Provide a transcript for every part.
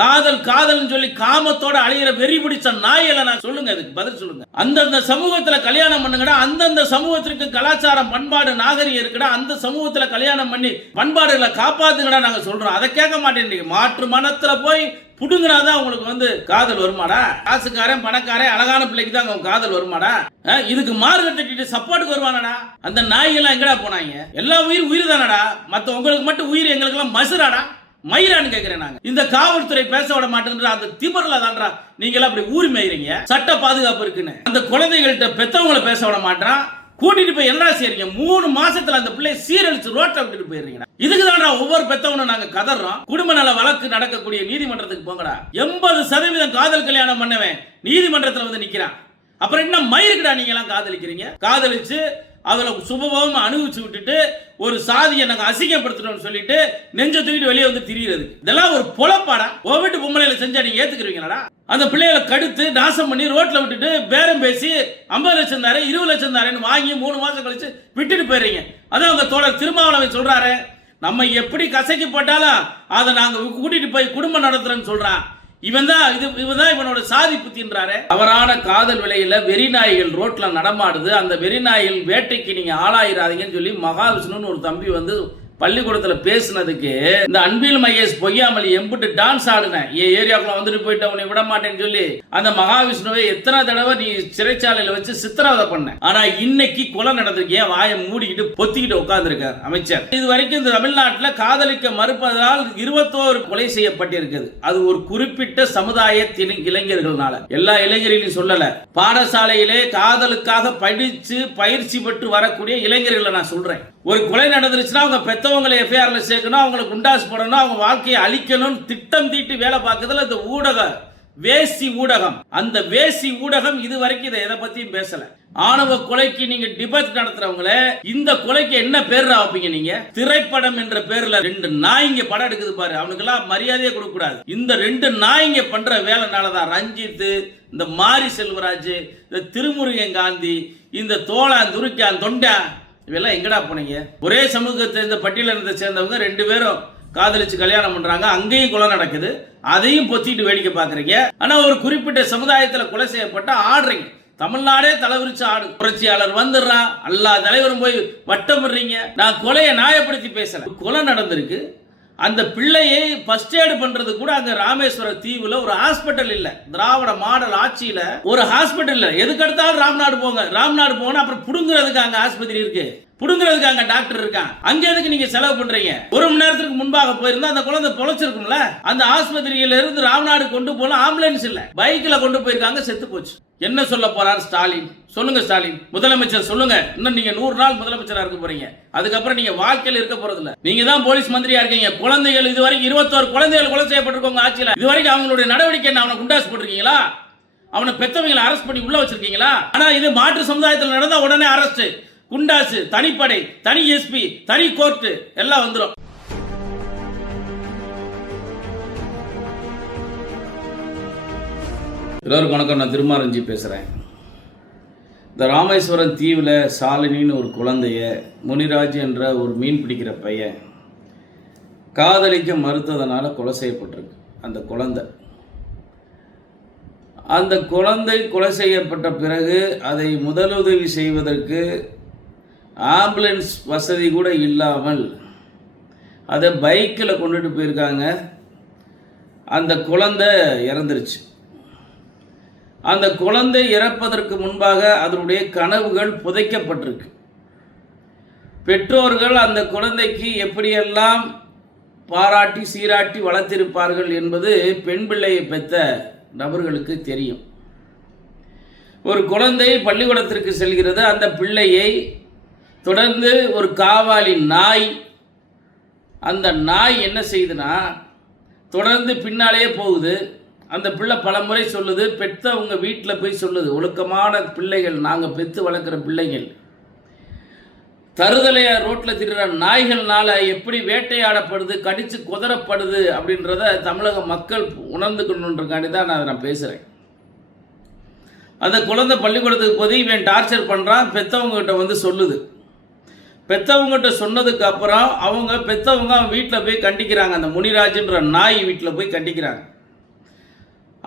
காதல் காதல்னு சொல்லி காமத்தோட அழியிற வெறி பிடிச்ச நாயில நான் சொல்லுங்க, அதுக்கு பதில் சொல்லுங்க. அந்தந்த சமூகத்துல கல்யாணம் பண்ணுங்கடா, அந்தந்த சமூகத்திற்கு கலாச்சாரம் பண்பாடு நாகரிகம் இருக்குடா, அந்த சமூகத்துல கல்யாணம் பண்ணி பண்பாடுகளை காப்பாத்துங்கடா நாங்க சொல்றோம். அதை கேட்க மாட்டேன். மாற்று மனத்துல போய் புடுங்கினாதான் உங்களுக்கு வந்து காதல் வருமாடா? காசுக்காரன் பணக்காரன் அழகான பிள்ளைக்கு தான் அவங்க காதல் வருமாடா? இதுக்கு மார்க்கெட் கட்டிட்டு சப்போர்ட்டுக்கு வருவானடா? அந்த நாய்கள்லாம் எங்கடா போனாங்க? எல்லா உயிர் தானடா. மத்த உங்களுக்கு மட்டும் உயிர், எங்களுக்கு எல்லாம் மசுராடா மயிரான்னு கேட்கிறேன். நாங்க இந்த காவல்துறை பேச விட மாட்டேன்ற அந்த திமிர்ல தான்டா நீங்க எல்லாம் அப்படி ஊறி மயிறீங்க. சட்ட பாதுகாப்பு இருக்குன்னு அந்த குழந்தைகள்கிட்ட பெத்தவங்களை பேச விட மாட்டான். கூட்டிட்டு போய் என்ன செய்றீங்க? 3 மாசத்துல அந்த பிள்ளை சீரழிச்சு ரோட்ல விட்டுட்டு போயிருங்க. இதுக்கு தான் ஒவ்வொரு பெத்தவனும் நாங்க கதறோம். குடும்ப நல வழக்கு நடக்கக்கூடிய நீதிமன்றத்துக்கு போங்கடா. 80% காதல் கல்யாணம் பண்ணவன் நீதிமன்றத்துல வந்து நிக்கிறான். அப்புறம் என்ன மயிருக்குடா நீங்க எல்லாம் காதலிக்கிறீங்க? காதலிச்சு அதுல சுபபமா அனுபவிச்சு விட்டுட்டு ஒரு சாதியை நாங்க அசிங்கப்படுத்தணும்னு சொல்லிட்டு நெஞ்ச தூக்கிட்டு வெளியே வந்து திரியிறது, இதெல்லாம் ஒரு பொழப்பாடா? வீட்டு பொம்பளையில செஞ்சா நீங்க ஏத்துக்கிறீங்களா? அந்த பிள்ளைகளை கடுத்து நாசம் பண்ணி ரோட்ல விட்டுட்டு பேரம் பேசி 50 லட்சம் தாரேன் 20 லட்சம் தாரேன்னு வாங்கி 3 மாசம் கழிச்சு விட்டுட்டு போயிடுறீங்க. அதான் அவங்க தோழர் திருமாவளவன் சொல்றாரு, நம்ம எப்படி கசக்கி போட்டாலும் அதை நாங்க கூட்டிட்டு போய் குடும்பம் நடத்துறோம்னு சொல்றான். இவன் தான் இவனோட சாதி புத்தின்றாரு. தவறான காதல் விலையில வெறி நாய்கள் ரோட்ல நடமாடுது. அந்த வெறி நாய்கள் வேட்டைக்கு நீங்க ஆளாயிராதீங்கன்னு சொல்லி மகாவிஷ்ணுன்னு ஒரு தம்பி வந்து பள்ளிக்கூடத்துல பேசினதுக்கு இந்த அன்பில் மகேஷ் பொய்யாமலி எம்பிட்டு டான்ஸ் ஆடுனேன், ஏரியாக்குள்ள வந்துட்டு போயிட்டு உன்னை விட மாட்டேன்னு சொல்லி அந்த மகாவிஷ்ணுவை எத்தனை தடவை நீ சிறைச்சாலையில வச்சு சித்திரவதை பண்ண. ஆனா இன்னைக்கு கொலை நடந்திருக்கு. வாயை மூடிக்கிட்டு பொத்திக்கிட்டு உட்கார்ந்துருக்கார் அமைச்சர். இது வரைக்கும் இந்த தமிழ்நாட்டில் காதலிக்க மறுப்பதால் 21 கொலை செய்யப்பட்டிருக்குது. அது ஒரு குறிப்பிட்ட சமுதாயத்தின் இளைஞர்களால, எல்லா இளைஞர்களையும் சொல்லல. பாடசாலையிலே காதலுக்காக படிச்சு பயிற்சி பெற்று வரக்கூடிய இளைஞர்களை நான் சொல்றேன். ஒரு கொலை நடந்துருச்சுன்னா அவங்க பெத்தவங்களை எஃப்ஐஆர்ல சேர்க்கணும், அவங்களுக்கு குண்டாஸ் போடணும், அவங்க வாழ்க்கையை அழிக்கணும் திட்டம் தீட்டி வேலை பார்க்கறதுல இந்த ஊடகம் வேசி ஊடகம், அந்த வேசி ஊடகம் இது வரைக்கும் இதை எதை பத்தியும் பேசல. ஆணவ கொலைக்கு நீங்க டிபேட் நடத்துறவங்கள இந்த கொலைக்கு என்ன பேர் வைப்பீங்க? நீங்க திரைப்படம் என்ற பேர்ல 2 நாய்ங்க படம் எடுக்குது பாரு, அவனுக்கெல்லாம் மரியாதையே கொடுக்க கூடாது. இந்த 2 நாய்ங்க பண்ற வேலைனாலதான் ரஞ்சித், இந்த மாரி செல்வராஜ், இந்த திருமுருகன் காந்தி, இந்த தோழான் துருக்கான் தொண்டா இவெல்லாம் எங்கடா போனீங்க? ஒரே சமூகத்தை இந்த பட்டியலினத்தை சேர்ந்தவங்க 2 பேரும் காதலிச்சு கல்யாணம் பண்றாங்க, அங்கேயும் கொலை நடக்குது, அதையும் பொத்திட்டு வேடிக்கை பாக்குறீங்க. ஆனா ஒரு குறிப்பிட்ட சமுதாயத்துல கொலை செய்யப்பட்ட ஆடுறீங்க. தமிழ்நாடே தலைவிரிச்சு ஆடு. புரட்சியாளர் வந்துடுறான், எல்லா தலைவரும் போய் வட்டம் விடுறீங்க. நான் கொலையை நியாயப்படுத்தி பேசல. கொலை நடந்திருக்கு. அந்த பிள்ளையை ஃபர்ஸ்ட் எய்டு பண்றது கூட அங்க ராமேஸ்வர தீவுல ஒரு ஹாஸ்பிட்டல் இல்ல. திராவிட மாடல் ஆட்சியில ஒரு ஹாஸ்பிட்டல் இல்ல. எதுக்கு எடுத்தாலும் ராம்நாடு போங்க, ராம்நாடு போனா அப்புறம் புடுங்குறதுக்கு அங்க ஆஸ்பத்திரி இருக்கு, புடுங்குறதுக்கு அங்க டாக்டர் இருக்கான். அங்க எதுக்கு நீங்க செலவு பண்றீங்க? 1 மணி நேரத்துக்கு முன்பாக போயிருந்தா அந்த குழந்தை பொழைச்சிருக்கும்ல. அந்த ஆஸ்பத்திரியில இருந்து ராம்நாடு கொண்டு போல ஆம்புலன்ஸ் இல்ல, பைக்ல கொண்டு போயிருக்காங்க, செத்து போச்சு. என்ன சொல்ல போறார் ஸ்டாலின்? சொல்லுங்க ஸ்டாலின், முதலமைச்சர் சொல்லுங்க. இன்னும் நீங்க 100 நாள் முதலமைச்சரா இருக்க போறீங்க. அதுக்கப்புறம் நீங்க வாழ்க்கையில் இருக்க போறது இல்ல. நீங்க தான் போலீஸ் மந்திரியா இருக்கீங்க. குழந்தைகள் இதுவரைக்கும் 21 குழந்தைகள் கொலை செய்யப்பட்டிருக்கோங்க ஆட்சியில. இதுவரைக்கும் அவங்களுடைய நடவடிக்கை என்ன? அவனை குண்டாஸ் போட்டிருக்கீங்களா? அவனை பெத்தவங்களை அரெஸ்ட் பண்ணி உள்ள வச்சிருக்கீங்களா? ஆனா இது மாற்று சமுதாயத்தில் நடந்தா உடனே அரெஸ்ட், குண்டாசு, தனிப்படை, தனி எஸ்பி, தனி கோர்ட்டு எல்லாம் வந்துடும். எல்லோருக்கும் வணக்கம். நான் திருமாரஞ்சி பேசுகிறேன். இந்த ராமேஸ்வரம் தீவில் சாலினின்னு ஒரு குழந்தைய, முனிராஜ் என்ற ஒரு மீன் பிடிக்கிற பையன் காதலிக்க மறுத்ததுனால கொலை செய்யப்பட்டிருக்கு. அந்த குழந்தை கொலை செய்யப்பட்ட பிறகு அதை முதலுதவி செய்வதற்கு ஆம்புலன்ஸ் வசதி கூட இல்லாமல் அதை பைக்கில் கொண்டுட்டு போயிருக்காங்க. அந்த குழந்தை இறந்துருச்சு. அந்த குழந்தை இறப்பதற்கு முன்பாக அதனுடைய கனவுகள் புதைக்கப்பட்டிருக்கு. பெற்றோர்கள் அந்த குழந்தைக்கு எப்படியெல்லாம் பாராட்டி சீராட்டி வளர்த்திருப்பார்கள் என்பது பெண் பிள்ளையை பெற்ற நபர்களுக்கு தெரியும். ஒரு குழந்தை பள்ளிக்கூடத்திற்கு செல்கிறது. அந்த பிள்ளையை தொடர்ந்து ஒரு காவாலி நாய், அந்த நாய் என்ன செய்யுதுன்னா தொடர்ந்து பின்னாலேயே போகுது. அந்த பிள்ளை பல முறை சொல்லுது, பெற்றவங்க வீட்டில் போய் சொல்லுது, ஒழுக்கமான பிள்ளைகள் நாங்கள் பெற்று வளர்க்குற பிள்ளைகள் தருதலையா ரோட்டில் திரிகிற நாய்கள்னால எப்படி வேட்டையாடப்படுது, கடித்து குதறப்படுது அப்படின்றத தமிழக மக்கள் உணர்ந்துக்கணுன்றக்காண்டி தான் நான் பேசுகிறேன். அந்த குழந்தை பள்ளிக்கூடத்துக்கு போய் இவன் டார்ச்சர் பண்ணுறான். பெற்றவங்ககிட்ட வந்து சொல்லுது. பெற்றவங்ககிட்ட சொன்னதுக்கு அப்புறம் அவங்க பெற்றவங்க வீட்டில் போய் கண்டிக்கிறாங்க. அந்த முனிராஜ்ன்ற நாய் வீட்டில் போய் கண்டிக்கிறாங்க.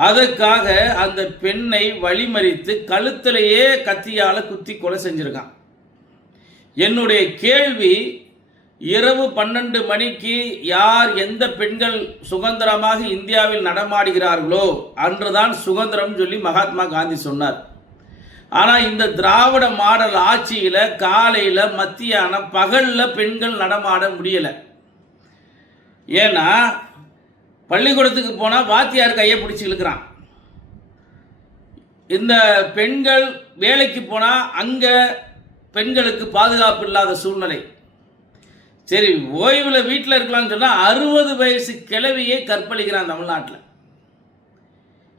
அதுக்காக அந்த பெண்ணை வழிமறித்து கழுத்திலேயே கத்தியால் குத்தி கொலை செஞ்சிருக்கான். என்னுடைய கேள்வி, இரவு 12 மணிக்கு யார் எந்த பெண்கள் சுதந்திரமாக இந்தியாவில் நடமாடுகிறார்களோ அன்றுதான் சுதந்திரம் சொல்லி மகாத்மா காந்தி சொன்னார். ஆனால் இந்த திராவிட மாடல் ஆட்சியில் காலையில் மத்தியானம் பகலில் பெண்கள் நடமாட முடியலை. ஏன்னா பள்ளிக்கூடத்துக்கு போனால் வாத்தியார் கையை பிடிச்சி இழுக்கிறான். இந்த பெண்கள் வேலைக்கு போனால் அங்கே பெண்களுக்கு பாதுகாப்பு இல்லாத சூழ்நிலை. சரி, ஓய்வில் வீட்டில் இருக்கலாம்னு சொன்னால் 60 வயசு கிழவியை கற்பழிக்கிறான் தமிழ்நாட்டில்.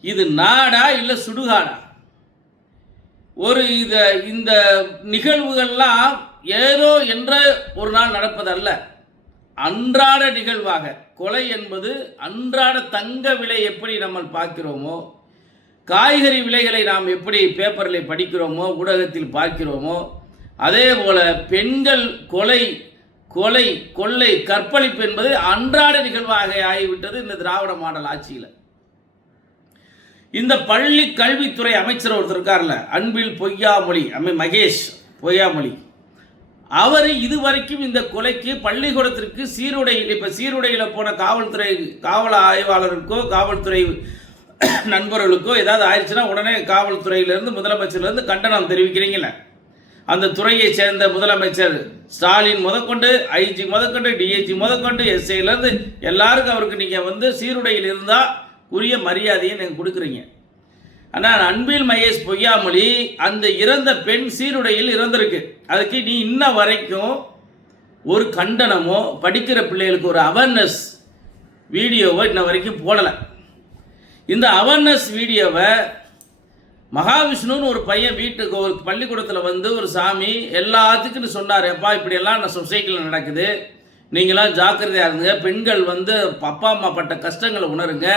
இது நாடா இல்லை சுடுகாடா? இந்த நிகழ்வுகள்லாம் ஏதோ என்ற ஒரு நாள் நடப்பதல்ல, அன்றாட நிகழ்வாக. கொலை என்பது அன்றாட தங்க விலை எப்படி நம்ம பார்க்கிறோமோ, காய்கறி விலைகளை நாம் எப்படி பேப்பரில் படிக்கிறோமோ, ஊடகத்தில் பார்க்கிறோமோ, அதே போல் பெண்கள் கொலை கொலை கொள்ளை கற்பழிப்பு என்பது அன்றாட நிகழ்வாக ஆகிவிட்டது இந்த திராவிட மாடல் ஆட்சியில். இந்த பள்ளி கல்வித்துறை அமைச்சர் ஒருத்தர் இருக்கார்ல, அன்பில் பொய்யாமொழி, மகேஷ் பொய்யாமொழி, அவர் இதுவரைக்கும் இந்த கொலைக்கு பள்ளிக்கூடத்திற்கு சீருடையில், இப்போ சீருடையில் போன காவல் ஆய்வாளருக்கோ காவல்துறை நண்பர்களுக்கோ ஏதாவது ஆயிடுச்சுன்னா உடனே காவல்துறையிலேருந்து முதலமைச்சர்லேருந்து கண்டனம் தெரிவிக்கிறீங்களே, அந்த துறையை சேர்ந்த முதலமைச்சர் ஸ்டாலின் முதற்கொண்டு, ஐஜி முதற்கொண்டு, டிஐஜி முதற்கொண்டு, எஸ்ஐலேருந்து எல்லாருக்கும் அவருக்கு நீங்கள் சீருடையில் இருந்தால் உரிய மரியாதையை நீங்கள் கொடுக்குறீங்க. ஆனால் அன்பில் மகேஷ் பொய்யாமொழி அந்த இறந்த பெண் சீருடையில் இறந்திருக்கு. அதுக்கு நீ இன்ன வரைக்கும் ஒரு கண்டனமோ படிக்கிற பிள்ளைகளுக்கு ஒரு அவேர்னஸ் வீடியோவோ இன்ன வரைக்கும் போடலை. இந்த அவேர்னஸ் வீடியோவை மகாவிஷ்ணுன்னு ஒரு பையன் வீட்டுக்கு ஒரு பள்ளிக்கூடத்தில் ஒரு சாமி எல்லாத்துக்குன்னு சொன்னார், எப்பா இப்படியெல்லாம் நான் சொசைட்டியில் நடக்குது, நீங்களாம் ஜாக்கிரதையாக இருங்க, பெண்கள் அப்பா அம்மா பட்ட கஷ்டங்களை உணருங்க,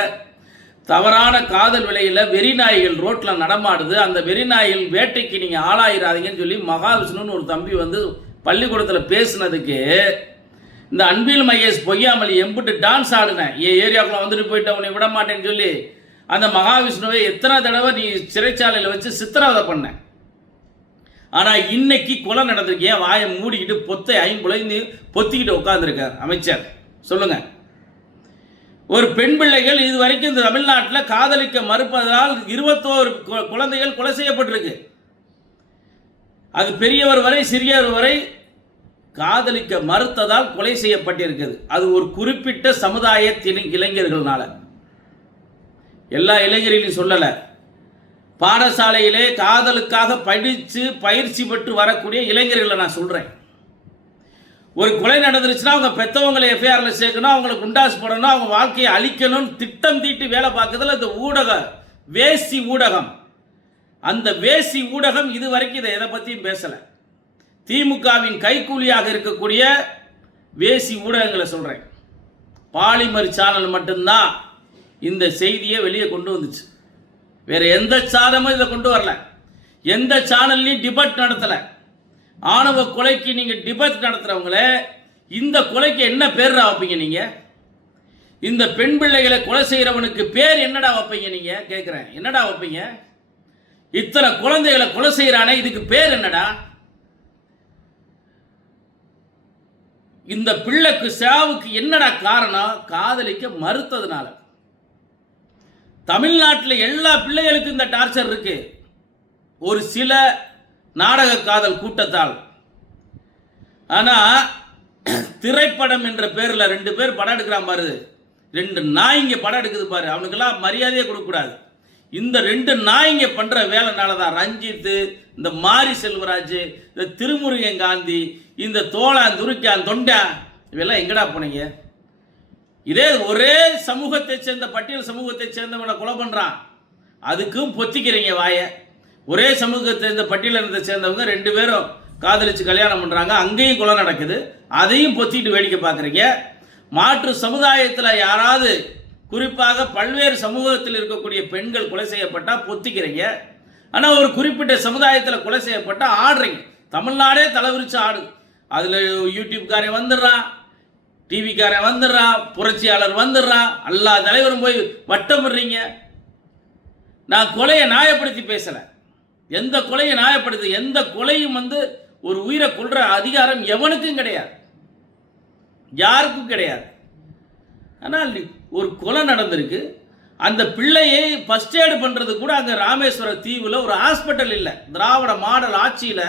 தவறான காதல் விலையில் வெறிநாய்கள் ரோட்டில் நடமாடுது, அந்த வெறிநாய்கள் வேட்டைக்கு நீங்கள் ஆளாயிராதீங்கன்னு சொல்லி மகாவிஷ்ணுன்னு ஒரு தம்பி பள்ளிக்கூடத்தில் பேசுனதுக்கு இந்த அன்பில் மகேஷ் பொய்யாமொழி எம்பிட்டு டான்ஸ் ஆடுனேன், ஏரியாவுக்குள்ள வந்துட்டு போயிட்டு அவனை விட மாட்டேன்னு சொல்லி அந்த மகாவிஷ்ணுவை எத்தனை தடவை நீ சிறைச்சாலையில் வச்சு சித்திரவதை பண்ண. ஆனால் இன்னைக்கு கொலை நடந்திருக்கேன், வாயை மூடிக்கிட்டு பொத்தை ஐம்புலைந்து பொத்திக்கிட்டு உட்காந்துருக்கார் அமைச்சர். சொல்லுங்க, ஒரு பெண் பிள்ளைகள் இது வரைக்கும் இந்த தமிழ்நாட்டில் காதலிக்க மறுப்பதால் 21 குழந்தைகள் கொலை செய்யப்பட்டிருக்கு. அது பெரியவர் வரை சிறியவர் வரை காதலிக்க மறுத்ததால் கொலை செய்யப்பட்டிருக்குது. அது ஒரு குறிப்பிட்ட சமுதாயத்தின் இளைஞர்களால, எல்லா இளைஞர்களையும் சொல்லலை. பாடசாலையிலே காதலுக்காக படித்து பயிற்சி பெற்று வரக்கூடிய இளைஞர்களை நான் சொல்கிறேன். ஒரு கொலை நடந்துருச்சுன்னா அவங்க பெற்றவங்களை எஃப்ஐஆரில் சேர்க்கணும், அவங்களுக்கு குண்டாஸ் போடணும், அவங்க வாழ்க்கையை அழிக்கணும்னு திட்டம் தீட்டி வேலை பார்க்கறதுல இந்த ஊடகம், வேசி ஊடகம், அந்த வேசி ஊடகம் இது வரைக்கும் இதை எதை பற்றியும் பேசலை. திமுகவின் கைக்கூலியாக இருக்கக்கூடிய வேசி ஊடகங்களை சொல்கிறேன். பாலிமர் சேனல் மட்டும்தான் இந்த செய்தியை வெளியே கொண்டு வந்துச்சு. வேறு எந்த சேனலும் இதை கொண்டு வரல. எந்த சேனல்லையும் டிபேட் நடத்தலை. ஆணவ கொலைக்கு நீங்கள் டிபேட் நடத்துகிறவங்கள இந்த கொலைக்கு என்ன பேர் வைப்பீங்க? நீங்கள் இந்த பெண் பிள்ளைகளை கொலை செய்கிறவனுக்கு பேர் என்னடா வைப்பீங்க? நீங்கள் கேட்குறேன், என்னடா வைப்பீங்க? இத்தனை குழந்தைகளை கொலை செய்கிறானே, இதுக்கு பேர் என்னடா? இந்த பிள்ளைக்கு சாவுக்கு என்னடா காரணம்? காதலிக்க மறுத்ததுனால. தமிழ்நாட்டில் எல்லா பிள்ளைகளுக்கும் இந்த டார்ச்சர் இருக்கு. ஒரு சில நாடக காதல் கூட்டத்தால். ஆனால் திரைப்படம் என்ற பேரில் 2 பேர் படம் எடுக்கிறான் பாரு, 2 நாய்ங்க படம் எடுக்குது பாரு, அவனுக்கெல்லாம் மரியாதையே கொடுக்கக்கூடாது. இந்த 2 நாய்ங்க பண்ணுற வேலைனால தான் ரஞ்சித்து, இந்த மாரி செல்வராஜ், இந்த திருமுருகன் காந்தி, இந்த தோளான் துருக்கான் தொண்டான் இவெல்லாம் எங்கடா போனீங்க? இதே ஒரே சமூகத்தை சேர்ந்த பட்டியல் சமூகத்தை சேர்ந்தவனை கொலை பண்ணுறான், அதுக்கும் பொத்திக்கிறீங்க வாயை. ஒரே சமூகத்தை சேர்ந்த பட்டியலினத்தை சேர்ந்தவங்க 2 பேரும் காதலிச்சு கல்யாணம் பண்ணுறாங்க, அங்கேயும் கொலை நடக்குது, அதையும் பொத்திட்டு வேடிக்கை பார்க்குறீங்க. மாற்று சமுதாயத்தில் யாராவது, குறிப்பாக பல்வேறு சமூகத்தில் இருக்கக்கூடிய பெண்கள் கொலை செய்யப்பட்டால் பொத்திக்கிறீங்க. ஆனால் ஒரு குறிப்பிட்ட சமுதாயத்தில் கொலை செய்யப்பட்டால் ஆடுறீங்க. தமிழ்நாடே தலைவிரிச்சு ஆடுது. அதில் யூடியூப்காரன் வந்துடுறான், டிவிக்காரன் வந்துடுறான், புரட்சியாளர் வந்துடுறான், எல்லா தலைவரும் போய் வட்டம் விடுறீங்க. நான் கொலையை நியாயப்படுத்தி பேசலை. எந்த கொலையை நியாயப்படுத்தி, எந்த கொலையும் ஒரு உயிரை கொல்ற அதிகாரம் எவனுக்கும் கிடையாது, யாருக்கும் கிடையாது. ஆனால் ஒரு கொலை நடந்திருக்கு. அந்த பிள்ளையை ஃபர்ஸ்ட் எய்டு பண்ணுறது கூட அங்கே ராமேஸ்வர தீவில் ஒரு ஹாஸ்பிட்டல் இல்லை. திராவிட மாடல் ஆட்சியில்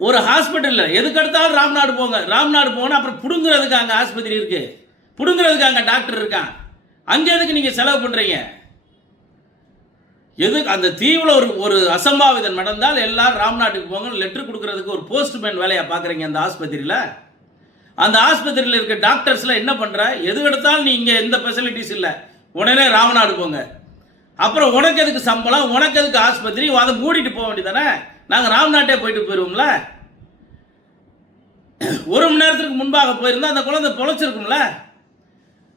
ஒரு ஹாஸ்பிட்டல் இல்லை. எதுக்கு எடுத்தாலும் ராம்நாடு போங்க, ராம்நாடு போனால் அப்புறம் பிடுங்குறதுக்கு அங்கே ஆஸ்பத்திரி இருக்குது, பிடுங்குறதுக்கு அங்கே டாக்டர் இருக்கான். அங்கே எதுக்கு நீங்கள் செலவு பண்ணுறீங்க? எதுக்கு அந்த தீவில் ஒரு அசம்பாவிதம் நடந்தால் எல்லாரும் ராம்நாட்டுக்கு போங்க லெட்டர் கொடுக்கறதுக்கு ஒரு போஸ்ட்மேன் வேலையை பார்க்குறீங்க அந்த ஆஸ்பத்திரியில். அந்த ஆஸ்பத்திரியில் இருக்க டாக்டர்ஸ்லாம் என்ன பண்ணுற? எது எடுத்தாலும் நீ இங்கே எந்த ஃபெசிலிட்டிஸ் இல்லை, உடனே ராமநாடு போங்க. அப்புறம் உனக்கு எதுக்கு சம்பளம், உனக்கு எதுக்கு ஆஸ்பத்திரி? அதை மூடிட்டு போக வேண்டியதானே. நாங்கள் ராம்நாட்டே போயிட்டு போயிடுவோம்ல. ஒரு மணி நேரத்துக்கு முன்பாக போயிருந்தால் அந்த குழந்தை பொழைச்சிருக்கும்ல.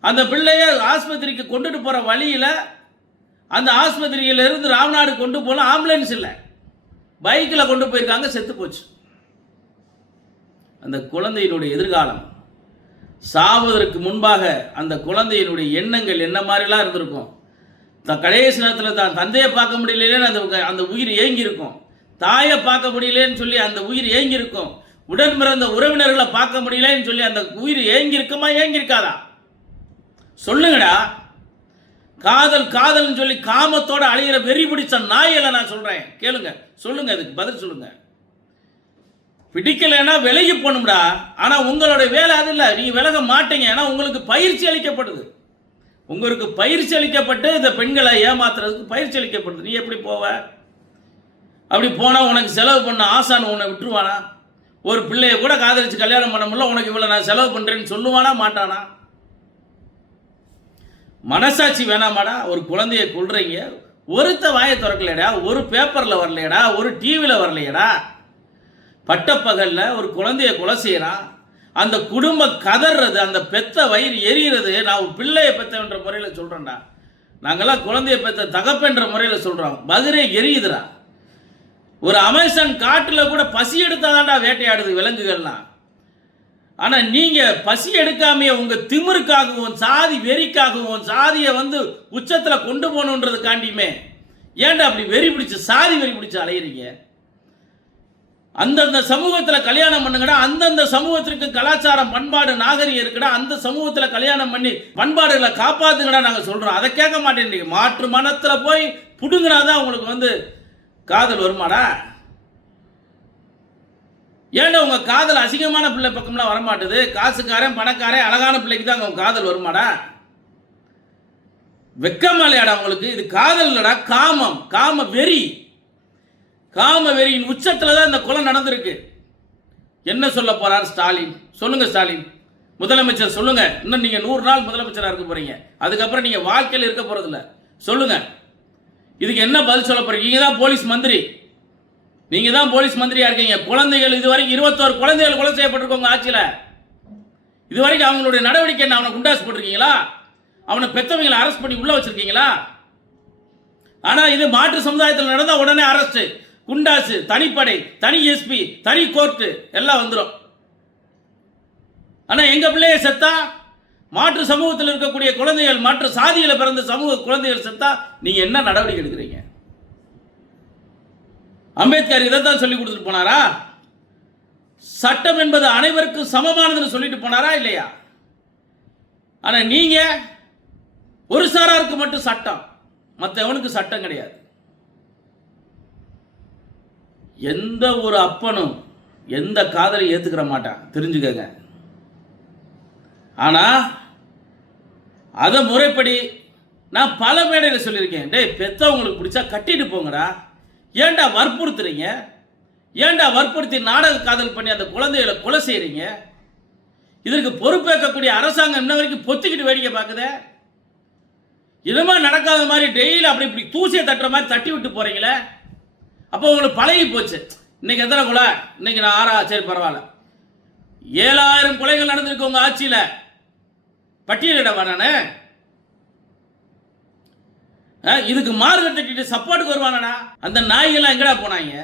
அந்த பிள்ளைய ஆஸ்பத்திரிக்கு கொண்டுட்டு போகிற வழியில் அந்த ஆஸ்பத்திரியிலிருந்து ராம்நாடு கொண்டு போன ஆம்புலன்ஸ் இல்லை, பைக்கில் கொண்டு போயிருக்காங்க, செத்து போச்சு. அந்த குழந்தையினுடைய எதிர்காலம் சாவதற்கு முன்பாக அந்த குழந்தையினுடைய எண்ணங்கள் என்ன மாதிரிலாம் இருந்திருக்கும். கடைசி நேரத்தில் தான் தந்தையை பார்க்க முடியலேன்னு அந்த உயிர் ஏங்கியிருக்கும், தாயை பார்க்க முடியலேன்னு சொல்லி அந்த உயிர் ஏங்கியிருக்கும், உடன் பிறந்த உறவினர்களை பார்க்க முடியலன்னு சொல்லி அந்த உயிர் ஏங்கியிருக்குமா ஏங்கியிருக்காதா? சொல்லுங்கடா. காதல் காதல்னு சொல்லி காமத்தோட அழிகிற வெறி பிடிச்ச நாயில நான் சொல்கிறேன், கேளுங்க, சொல்லுங்க, அதுக்கு பதில் சொல்லுங்க. பிடிக்கலைன்னா விலகி போகணும்டா. ஆனால் உங்களுடைய வேலை அது இல்லை, நீங்கள் விலக மாட்டீங்க. ஏன்னா உங்களுக்கு பயிற்சி அளிக்கப்படுது, உங்களுக்கு பயிற்சி அளிக்கப்பட்டு இந்த பெண்களை ஏமாத்துறதுக்கு பயிற்சி அளிக்கப்படுது. நீ எப்படி போவ? அப்படி போனால் உனக்கு செலவு பண்ண ஆசான் உன்னை விட்டுருவானா? ஒரு பிள்ளைய கூட காதலிச்சு கல்யாணம் பண்ண முடியல, உனக்கு இவ்வளோ நான் செலவு பண்ணுறேன்னு சொல்லுவானா மாட்டானா? மனசாட்சி வேணாமாடா? ஒரு குழந்தைய கொள்றீங்க, ஒருத்த வாயை திறக்கலையடா, ஒரு பேப்பரில் வரலையடா, ஒரு டிவியில் வரலையடா. பட்டப்பகலில் ஒரு குழந்தைய கொலை செய்கிறான், அந்த குடும்பம் கதறது, அந்த பெத்த வயிறு எரிகிறது. நான் ஒரு பிள்ளையை பெற்றன்ற முறையில் சொல்கிறேன்டா, நாங்கள்லாம் குழந்தைய பெற்ற தகப்பென்ற முறையில் சொல்கிறோம். பகிரே எரியுதுடா. ஒரு அமேசான் காட்டில் கூட பசி எடுத்தாதான்டா வேட்டையாடுது விலங்குகள்லாம். ஆனால் நீங்கள் பசி எடுக்காமையே உங்கள் திமிருக்காகவும் சாதி வெறிக்காகவும் சாதியை உச்சத்தில் கொண்டு போகணுன்றதுக்காண்டியுமே ஏன்டா அப்படி வெறி பிடிச்சி சாதி வெறி பிடிச்சி அலையிறீங்க? அந்தந்த சமூகத்தில் கல்யாணம் பண்ணுங்கடா, அந்தந்த சமூகத்திற்கு கலாச்சாரம் பண்பாடு நாகரிகம் இருக்குடா, அந்த சமூகத்தில் கல்யாணம் பண்ணி பண்பாடுகளை காப்பாற்றுங்கடா நாங்கள் சொல்கிறோம். அதை கேட்க மாட்டேன்றீங்க. மாற்று மனத்தில் போய் புடுங்கினாதான் உங்களுக்கு காதல் வருமாடா? ஏன்டா உங்கள் காதல் அசிங்கமான பிள்ளை பக்கம்லாம் வரமாட்டுது? காசுக்காரன் பணக்காரன் அழகான பிள்ளைக்கு தான் உங்கள் காதல் வருமாடா? வெக்கமாலையாடா உங்களுக்கு? இது காதல் இல்லடா, காமம், காம வெறி. காம வெறியின் உச்சத்தில் தான் இந்த கொலை நடந்திருக்கு. என்ன சொல்ல போறார் ஸ்டாலின்? சொல்லுங்க ஸ்டாலின், முதலமைச்சர் சொல்லுங்க. இன்னும் நீங்க 100 நாள் முதலமைச்சராக இருக்க போறீங்க, அதுக்கப்புறம் நீங்க வாழ்க்கையில் இருக்க போறதில்ல. சொல்லுங்க, இதுக்கு என்ன பதில் சொல்ல போறீங்க? நீங்க தான் போலீஸ் மந்திரி, நீங்க தான் போலீஸ் மந்திரியா இருக்கீங்க. குழந்தைகள் இதுவரைக்கும் 21 குழந்தைகள் கொலை செய்யப்பட்டிருக்கோங்க ஆட்சியில். இதுவரைக்கும் அவங்களுடைய நடவடிக்கை என்ன? அவனை குண்டாஸ் போட்டிருக்கீங்களா? அவனை பெற்றவங்களை அரெஸ்ட் பண்ணி உள்ள வச்சிருக்கீங்களா? ஆனா இது மாற்று சமுதாயத்தில் நடந்தா உடனே அரெஸ்ட், குண்டாசு, தனிப்படை, தனி எஸ்பி, தனி கோர்ட்டு எல்லாம் வந்துடும். ஆனா எங்க பிள்ளைய செத்தா, மாற்று சமூகத்தில் இருக்கக்கூடிய குழந்தைகள், மாற்று சாதியில் பிறந்த சமூக குழந்தைகள் செத்தா நீங்க என்ன நடவடிக்கை எடுக்கிறீங்க? அம்பேத்கர் இதைத்தான் சொல்லி கொடுத்துட்டு போனாரா? சட்டம் என்பது அனைவருக்கும் சமமானதுன்னு சொல்லிட்டு போனாரா இல்லையா? ஆனா நீங்க ஒரு சாராருக்கு மட்டும் சட்டம், மற்றவனுக்கு சட்டம் கிடையாது. எந்த ஒரு அப்பனும் எந்த காதலை ஏத்துக்கிற மாட்டான், தெரிஞ்சுக்கங்க. ஆனா அதை முறைப்படி நான் பல மேடையில் சொல்லியிருக்கேன். டேய், பெத்தவங்களுக்கு பிடிச்சா கட்டிட்டு போங்கடா, ஏன்டா வற்புறுத்துறீங்க? ஏன்டா வற்புறுத்தி நாடக காதல் பண்ணி அந்த குழந்தைகளை கொலை செய்றீங்க? இதற்கு பொறுப்பேற்கக்கூடிய அரசாங்கம் இன்ன வரைக்கும் பொத்திக்கிட்டு வேடிக்கை பார்க்குதே. இதுமா நடக்காத மாதிரி டெய்லி அப்படி இப்படி தூசியை தட்டுற மாதிரி தட்டி விட்டு போறீங்களே. அப்போ உங்களுக்கு பழகி போச்சு. இன்னைக்கு எத்தனை கொலை? இன்னைக்கு நான் 6, சரி பரவாயில்ல, 7000 கொலைகள் நடந்திருக்கு உங்க ஆட்சியில். பட்டியலிடவா நானு? இதுக்கு மார்க்கெட் தட்டிட்டு சப்போர்ட்டுக்கு வருவானடா? அந்த நாய்கள்லாம் எங்கடா போனாங்க?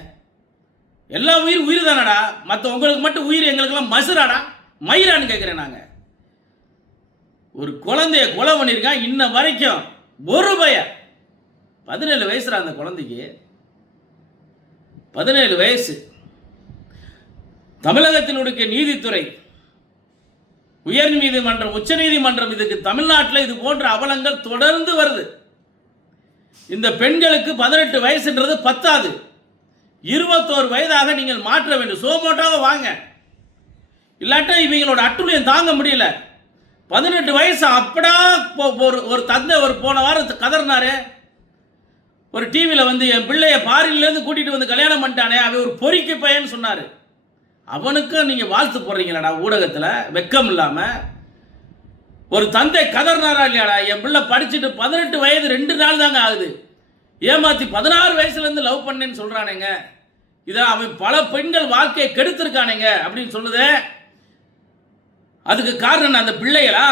எல்லா உயிர் தானடா. மற்ற உங்களுக்கு மட்டும் உயிர், எங்களுக்கெல்லாம் மசுராடா, மயிரான்னு கேட்குறேன். நாங்கள் ஒரு குழந்தைய கொலை பண்ணியிருக்கான், இன்ன வரைக்கும் ஒரு பய 17 வயசுல அந்த குழந்தைக்கு 17 வயசு. தமிழகத்தினுடைய நீதித்துறை, உயர் நீதிமன்றம், உச்ச நீதிமன்றம், இதுக்கு தமிழ்நாட்டில் இது போன்ற அவலங்கள் தொடர்ந்து வருது. இந்த பெண்களுக்கு 18 வயசுன்றது பத்தாது, 21 வயதாக நீங்கள் மாற்ற வேண்டும். சோமோட்டாக வாங்க, இல்லாட்டா இவங்களோட அட்டுழியம் தாங்க முடியல. 18 வயசு அப்படா. ஒரு தந்தை ஒரு போன வாரம் கதறினாரு ஒரு டிவியில் வந்து, என் பிள்ளைய பாரிலேருந்து கூட்டிகிட்டு வந்து கல்யாணம் பண்ணிட்டானே, அவன் ஒரு பொறிக்கு பையன்னு சொன்னார். அவனுக்கும் நீங்கள் வாழ்த்து போடுறீங்களாடா ஊடகத்தில், வெக்கம் இல்லாமல். ஒரு தந்தை கதறினாரா இல்லையாடா, என் பிள்ளை படிச்சுட்டு 18 வயது 2 நாள் தாங்க ஆகுது, ஏமாற்றி 16 வயசுலேருந்து லவ் பண்ணேன்னு சொல்கிறானுங்க. இதை அவன் பல பெண்கள் வாழ்க்கையை கெடுத்திருக்கானுங்க அப்படின்னு சொல்லுது. அதுக்கு காரணம் அந்த பிள்ளைகளா?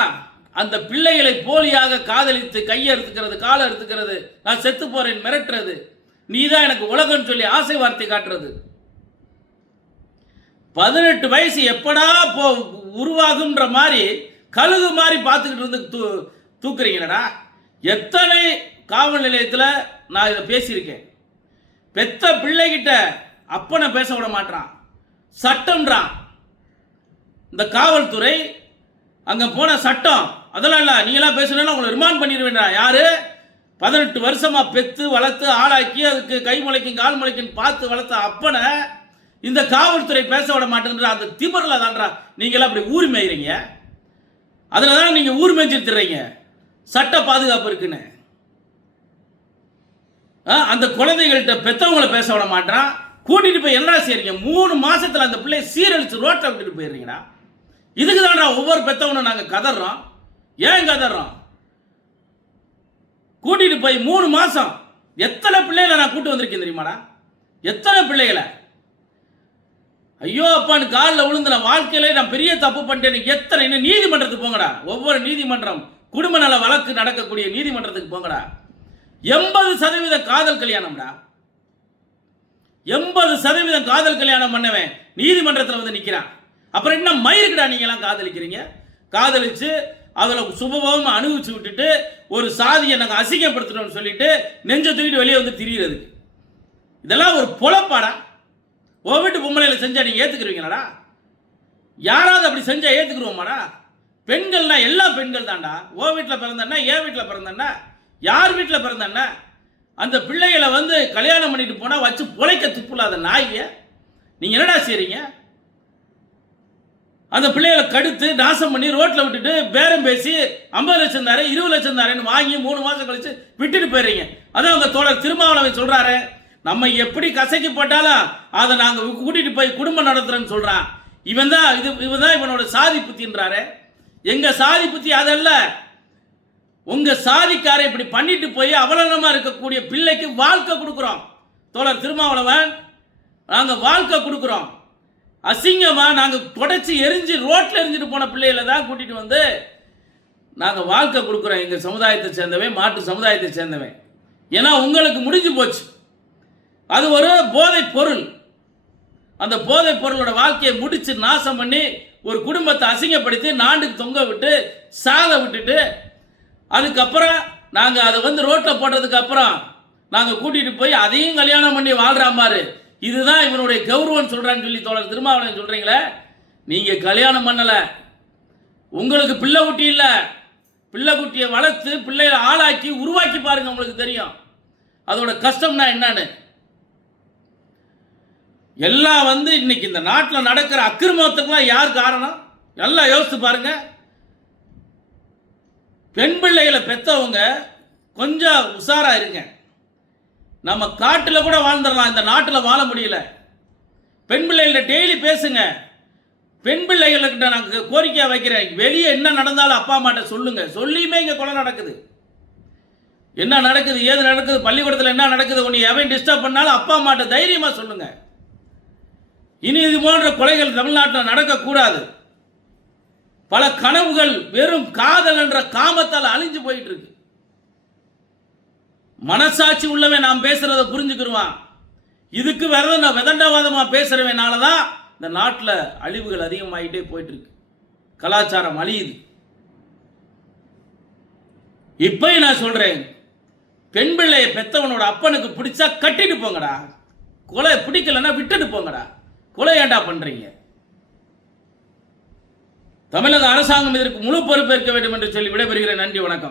அந்த பிள்ளைகளை போலியாக காதலித்து கையை எடுத்துக்கிறது, காலை எடுத்துக்கிறது, நான் செத்து போறேன் மிரட்டுறது, நீ தான் எனக்கு உலகம் சொல்லி ஆசை வார்த்தை காட்டுறது. 18 வயசு எப்படா உருவாகுன்ற மாதிரி கழுகு மாதிரி பார்த்துக்கிட்டு இருந்து தூக்குறீங்களடா. எத்தனை காவல் நிலையத்தில் நான் இதை பேசியிருக்கேன். பெத்த பிள்ளைகிட்ட அப்பனை பேச விட மாட்டான், சட்டம்ன்றான். இந்த காவல்துறை அங்கே போன சட்டம் அதெல்லாம் இல்லை, நீங்களாம் பேசணும்னா உங்களை ரிமாண்ட் பண்ணிடுவேண்டா. யாரு 18 வருஷமா பெத்து வளர்த்து ஆளாக்கி அதுக்கு கை முளைக்கும் கால் முளைக்கும் பார்த்து வளர்த்த அப்பனை இந்த காவல்துறை பேச விட மாட்டேன்ற அந்த திமிரில் தான்றா நீங்களாம் அப்படி ஊர் மேய்றீங்க. அதில் தான் நீங்கள் ஊர் மேய்ச்சிருத்துறீங்க, சட்ட பாதுகாப்பு இருக்குன்னு. அந்த குழந்தைகள்கிட்ட பெற்றவங்களை பேச விட மாட்டான், கூட்டிகிட்டு போய் என்ன செய்றீங்க? 3 மாசத்துல அந்த பிள்ளையை சீரழிச்சு ரோட்டில் விட்டுட்டு போயிடுறீங்கடா. இதுக்கு தான்டா ஒவ்வொரு பெற்றவனும் நாங்கள் கதறோம். ஏன் கதறோம்? கூட்டிட்டு போய் 3 மாசம் எத்தனை பிள்ளைகளை நான் கூட்டு வந்திருக்கேன் தெரியுமாடா? எத்தனை பிள்ளைகளை ஐயோ அப்பான்னு காலில் விழுந்து நான் வாழ்க்கையில நான் பெரிய தப்பு பண்ணிட்டேன். எத்தனை நீதிமன்றத்துக்கு போங்கடா. ஒவ்வொரு நீதிமன்றம், குடும்ப நல வழக்கு நடக்கக்கூடிய நீதிமன்றத்துக்கு போங்கடா. 80% காதல் கல்யாணம்டா. 80% காதல் கல்யாணம் பண்ணவன் நீதிமன்றத்தில் வந்து நிற்கிறான். அப்புறம் என்ன மயிருக்குடா நீங்களாம் காதலிக்கிறீங்க? காதலிச்சு அதில் சுபபமாக அனுபவிச்சு விட்டுட்டு ஒரு சாதியை நாங்கள் அசிங்கப்படுத்தணும்னு சொல்லிட்டு நெஞ்ச தூக்கிட்டு வெளியே வந்து திரிகிறதுக்கு. இதெல்லாம் ஒரு பொழப்பாடா? ஓ வீட்டு பொம்பளையில் செஞ்சால் நீங்கள் ஏற்றுக்குருவீங்களாடா? யாராவது அப்படி செஞ்சால் ஏற்றுக்குருவோமாடா? பெண்கள்னா எல்லா பெண்கள் தான்டா. ஓ வீட்டில் பிறந்தன்னா, என் வீட்டில் பிறந்தன்னா, யார் வீட்டில் பிறந்தன்னா, அந்த பிள்ளைகளை வந்து கல்யாணம் பண்ணிட்டு போனால் வச்சு பொழைக்க துப்புலாத நாயை நீங்கள் என்னடா செய்றீங்க? அந்த பிள்ளைகளை கடுத்து நாசம் பண்ணி ரோட்டில் விட்டுட்டு பேரம் பேசி 50 லட்சம் தாரேன் 20 லட்சம் தாரேன்னு வாங்கி 3 மாதம் கழிச்சு விட்டுட்டு போயிடுறீங்க. அதான் அவங்க தோழர் திருமாவளவன் சொல்கிறாரு, நம்ம எப்படி கசக்கி போட்டாலும் அதை நாங்கள் கூட்டிகிட்டு போய் குடும்பம் நடத்துகிறோன்னு சொல்கிறான். இவன் தான் இவனோட சாதி புத்தின்றாரு. எங்கள் சாதி புத்தி அதல்ல. உங்கள் சாதிக்காரை இப்படி பண்ணிட்டு போய் அவலனமாக இருக்கக்கூடிய பிள்ளைக்கு வாழ்க்கை கொடுக்குறோம். தோழர் திருமாவளவன், நாங்கள் வாழ்க்கை கொடுக்குறோம். அசிங்கமாக நாங்கள் தொடச்சி எரிஞ்சு ரோட்டில் எரிஞ்சிட்டு போன பிள்ளைகளை தான் கூட்டிகிட்டு வந்து நாங்கள் வாழ்க்கை கொடுக்குறோம். எங்கள் சமுதாயத்தை சேர்ந்தவன், மாற்று சமுதாயத்தை சேர்ந்தவன். ஏன்னா உங்களுக்கு முடிஞ்சு போச்சு. அது ஒரு போதைப் பொருள். அந்த போதைப் பொருளோட வாழ்க்கையை முடித்து நாசம் பண்ணி ஒரு குடும்பத்தை அசிங்கப்படுத்தி நாண்டுக்கு தொங்க விட்டு சாக விட்டுட்டு அதுக்கப்புறம் நாங்கள் அதை வந்து ரோட்டில் போடுறதுக்கு அப்புறம் நாங்கள் கூட்டிகிட்டு போய் அதையும் கல்யாணம் பண்ணி வாழ்கிற மாதிரி இதுதான் இவனுடைய கௌரவம் சொல்கிறான்னு சொல்லி தோழர் திருமாவளவன் சொல்கிறீங்களே. நீங்கள் கல்யாணம் பண்ணலை, உங்களுக்கு பிள்ளை குட்டி இல்லை. பிள்ளை குட்டியை வளர்த்து பிள்ளைகளை ஆளாக்கி உருவாக்கி பாருங்கள், உங்களுக்கு தெரியும் அதோட கஷ்டம்னா என்னன்னு. எல்லாம் வந்து இன்னைக்கு இந்த நாட்டில் நடக்கிற அக்கிரமத்துக்குலாம் யார் காரணம்? நல்லா யோசித்து பாருங்க. பெண் பிள்ளைகளை பெற்றவங்க கொஞ்சம் உஷாரா இருங்க. நம்ம காட்டில் கூட வாழ்ந்துடலாம், இந்த நாட்டில் வாழ முடியல. பெண் பிள்ளைகள டெய்லி பேசுங்க. பெண் பிள்ளைகளுக்கிட்ட நான் கோரிக்கையா வைக்கிறேன், வெளியே என்ன நடந்தாலும் அப்பா அம்மாட்ட சொல்லுங்க. சொல்லியுமே இங்கே கொலை நடக்குது. என்ன நடக்குது, ஏது நடக்குது, பள்ளிக்கூடத்தில் என்ன நடக்குது, உன்னை எவன் டிஸ்டர்ப் பண்ணாலும் அப்பா அம்மாட்ட தைரியமாக சொல்லுங்க. இனி இது போன்ற கொலைகள் தமிழ்நாட்டில் நடக்கக்கூடாது. பல கனவுகள் வெறும் காதல் என்ற காமத்தால் அழிஞ்சு போயிட்டு இருக்கு. மனசாட்சி உள்ளவன் நாம் பேசுறத புரிஞ்சுக்கிடுவான். இதுக்கு விதண்டவாதமா பேசுறவனால தான் இந்த நாட்டில் அழிவுகள் அதிகமாகிட்டே போயிட்டு இருக்கு. கலாச்சாரம் அழியுது. இப்பயும் நான் சொல்றேன், பெண் பிள்ளையை பெத்தவனோட அப்பனுக்கு பிடிச்சா கட்டிட்டு போங்கடா. கொலை பிடிக்கலன்னா விட்டுட்டு போங்கடா. கொலை ஏண்டா பண்றீங்க? தமிழக அரசாங்கம் இதற்கு முழு பொறுப்பேற்க வேண்டும் என்று சொல்லி விடைபெறுகிறேன். நன்றி, வணக்கம்.